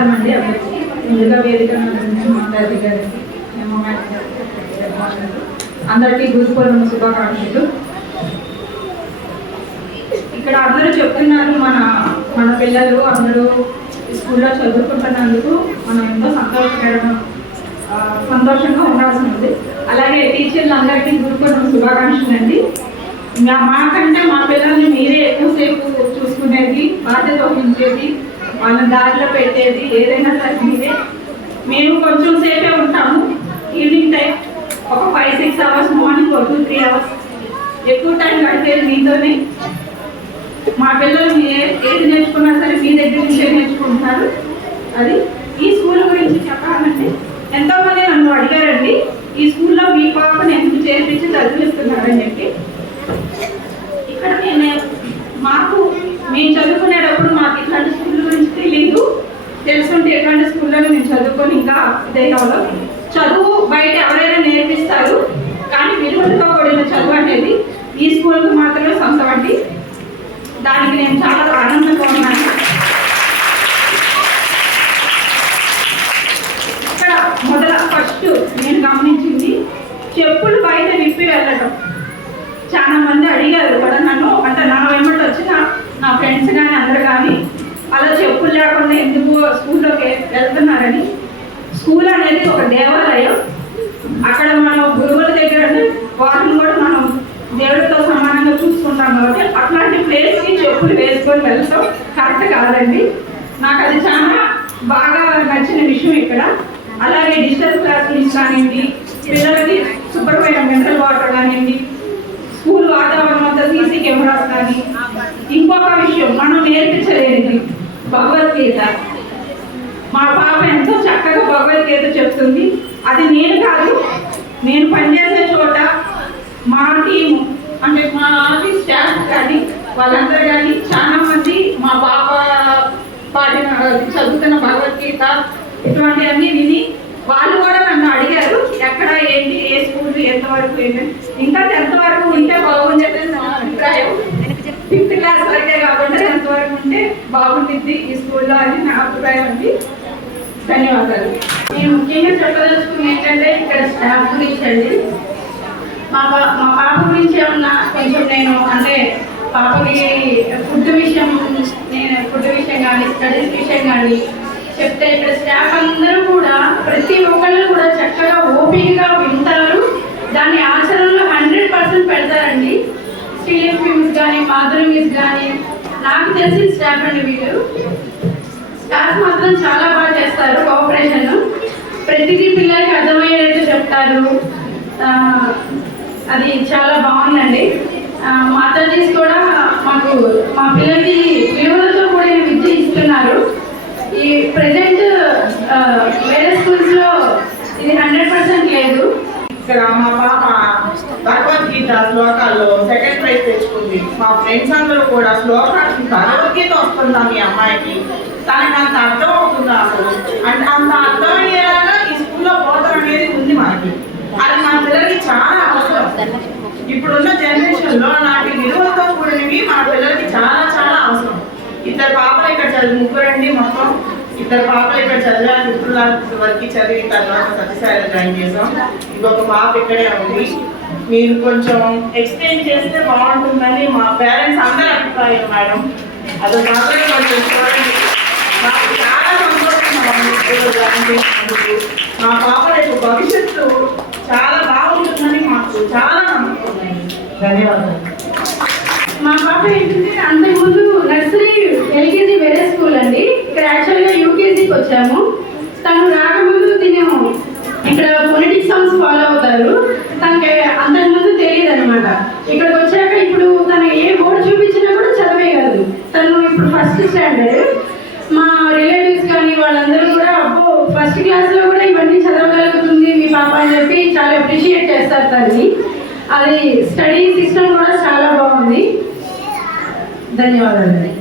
నమస్కారం అండి అందరికీ ముందుగా వేదిక మాట్లాడి గారికి అందరికీ గురు శుభాకాంక్షలు. ఇక్కడ అందరూ చెప్తున్నారు మన మన పిల్లలు అందరూ స్కూల్లో చదువుకుంటున్నందుకు మనం ఎంతో సంతోషకరం సంతోషంగా ఉండాల్సి ఉంది అలాగే టీచర్లు అందరికీ గురు శుభాకాంక్షలు అండి ఇంకా మాకంటే మా పిల్లల్ని మీరే ఎక్కువసేపు చూసుకునేది బాధ్యత వహించేది మన దారిలో పెట్టేది ఏదైనా సరే మీరే. మేము కొంచెం సేపే ఉంటాము. ఈవినింగ్ టైం ఒక ఫైవ్ సిక్స్ అవర్స్ మార్నింగ్ ఒక టూ త్రీ అవర్స్ ఎక్కువ టైం గడిపేది మీతోనే. మా పిల్లలు ఏ- ఏది నేర్చుకున్నా సరే మీ దగ్గర నుంచే నేర్చుకుంటున్నారు అది ఈ స్కూల్ గురించి చెప్పాలంటే ఎంతో మంది నన్ను అడిగారండి ఈ స్కూల్లో మీ పాపని ఎందుకు చేర్పించి చదివిస్తున్నారని చెప్పి ఇక్కడ నేను మాకు మేము చదువుకునేటప్పుడు మాకు ఇట్లాంటి స్కూల్ గురించి తెలియదు తెలుసుంటే ఎట్లాంటి స్కూల్లో మేము చదువుకొని చదువు బయట ఎవరైనా నేర్పిస్తారు కానీ విలువలతో కూడిన చదువు అనేది ఈ స్కూల్కి మాత్రమే సొంతం అండి. దానికి నేను చాలా ఆనందంగా ఉన్నాను. ఇక్కడ మొదల ఫస్ట్ నేను గమనించింది చెప్పులు బయట విప్పి వెళ్ళడం. చాలా మంది అడిగారు కూడా నన్ను అంటే నా వెంబడి వచ్చిన నా ఫ్రెండ్స్ కానీ అందరు కానీ అలా చెప్పులు లేకుండా ఎందుకు స్కూల్లోకి వెళ్తున్నారని? అనేది ఒక దేవాలయం. అక్కడ మనం గురువుల దగ్గర ఉండి వాటిని కూడా మనం దేవుడితో సమానంగా చూసుకుంటాం కాబట్టి అట్లాంటి ప్లేస్కి చెప్పులు వేసుకొని వెళ్తాం. కరెక్ట్ కాదండి. నాకు అది చాలా బాగా నచ్చిన విషయం ఇక్కడ. అలాగే డిజిటల్ క్లాస్ కానివ్వండి పిల్లలకి శుభ్రమైన మినరల్ వాటర్ కానివ్వండి స్కూల్ వాతావరణం అంతా సీసీ కెమెరాస్ కానీ. ఇంకొక విషయం మనం నేర్పించలేనిది భగవద్గీత. మా పాప ఎంతో చక్కగా భగవద్గీత చెప్తుంది. అది నేను కాదు నేను పనిచేసే చోట మా టీము అంటే మా ఆఫీస్ స్టాఫ్ కానీ వాళ్ళందరూ కానీ చాలా మంది మా పాప పాడిన చదువుతున్న భగవద్గీత ఇటువంటివన్నీ విని వాళ్ళు కూడా నన్ను అడిగారు ఎక్కడ ఏంటి ఏ స్కూల్ ఎంతవరకు ఏంటి? ఇంకా టెన్త్ వరకు ఉంటే బాగుంది చెప్పేసి నా అభిప్రాయం. ఫిఫ్త్ క్లాస్ వరకే కాకుండా టెన్త్ వరకు ఉంటే బాగుంటుంది ఈ స్కూల్లో అని నా అభిప్రాయం అండి. ధన్యవాదాలు. నేను ముఖ్యంగా చెప్పదలుచుకుంది ఏంటంటే ఇక్కడ స్టాఫ్ గురించి అండి. మా పా మా పాప గురించి ఏమన్నా కొంచెం నేను అంటే పాపకి ఫుడ్ విషయం నేను ఫుడ్ విషయం కానీ స్టడీస్ విషయం కానీ చెప్తే ఇక్కడ స్టాఫ్ అందరూ కూడా ప్రతి ఒక్కళ్ళు కూడా చక్కగా ఓపికగా వింటారు. దాన్ని ఆచరణలో హండ్రెడ్ పర్సెంట్ పెడతారండి. శ్రీలక్ష్మి మిస్ కానీ మాధురి మిస్ కానీ నాకు తెలిసిన స్టాఫ్ అండి వీళ్ళు. స్టాఫ్ మాత్రం చాలా బాగా చేస్తారు కోఆపరేషన్ ప్రతిదీ పిల్లలకి అర్థమయ్యేటట్టు చెప్తారు. అది చాలా బాగుందండి. మాతాజీస్ కూడా మాకు మా పిల్లలకి విలువలతో కూడిన విద్య ఇస్తున్నారు. ఈ ప్రజెంట్ వేరే స్కూల్స్లో ఇది హండ్రెడ్ పర్సెంట్ లేదు. ఇక్కడ మా పాప భగవద్గీత శ్లోకాల్లో సెకండ్ ప్రైజ్ తెచ్చుకుంది. మా ఫ్రెండ్స్ అందరూ కూడా శ్లోకానికి భగవద్గీత వస్తుందా మీ అమ్మాయికి? కానీ అంత అర్థం అవుతుందా అసలు? అంటే అంత అర్థం అయ్యేలాగా ఈ స్కూల్లో బోధన అనేది ఉంది మనకి. అది మన పిల్లలకి చాలా అవసరం. ఇప్పుడున్న జనరేషన్లో నాటి విలువలతో కూడినవి మన పిల్లలకి చాలా చాలా అవసరం. ఇద్దరు పాపలు ఇక్కడ చదివి ముగ్గురండి మొత్తం. ఇద్దరు పాపలు ఇక్కడ చదివారు. ఇప్పుడు క్లాస్ వరకు చదివిన తర్వాత సత్యసాయిలో జాయిన్ చేసాం ఇంకొక పాప ఇక్కడే ఉంది. మీరు కొంచెం ఎక్స్ప్లెయిన్ చేస్తే బాగుంటుందని మా పేరెంట్స్ అందరి అభిప్రాయం మేడం. అది మాత్రమే కొంచెం చూడండి స్కూల్లో చేసినందుకు మా పాప రేపు భవిష్యత్తు చాలా బాగుంటుందని మాకు చాలా నమ్మకం ధన్యవాదాలు మా పాప ఏంటంటే అంతకుముందు నర్సరీ ఎల్కేజీ వేరే స్కూల్ అండి ఇక్కడ యాక్చువల్గా యూకేజీకి వచ్చాము తను రాకముందు తినే ఇక్కడ పొలిటిక్స్ సాంగ్స్ ఫాలో అవుతారు తనకి అంతకుముందు తెలియదు అనమాట ఇక్కడికి వచ్చాక ఇప్పుడు తను ఏ బోర్డు చూపించినా కూడా చదివేయగలదు తను ఇప్పుడు ఫస్ట్ స్టాండర్డ్ మా రిలేటివ్స్ కానీ వాళ్ళందరూ ఫస్ట్ క్లాస్లో కూడా ఇవన్నీ చదవగలుగుతుంది మీ పాప అని చెప్పి చాలా అప్రిషియేట్ చేస్తారు దాన్ని అది స్టడీ సిస్టమ్ కూడా చాలా బాగుంది. ధన్యవాదాలు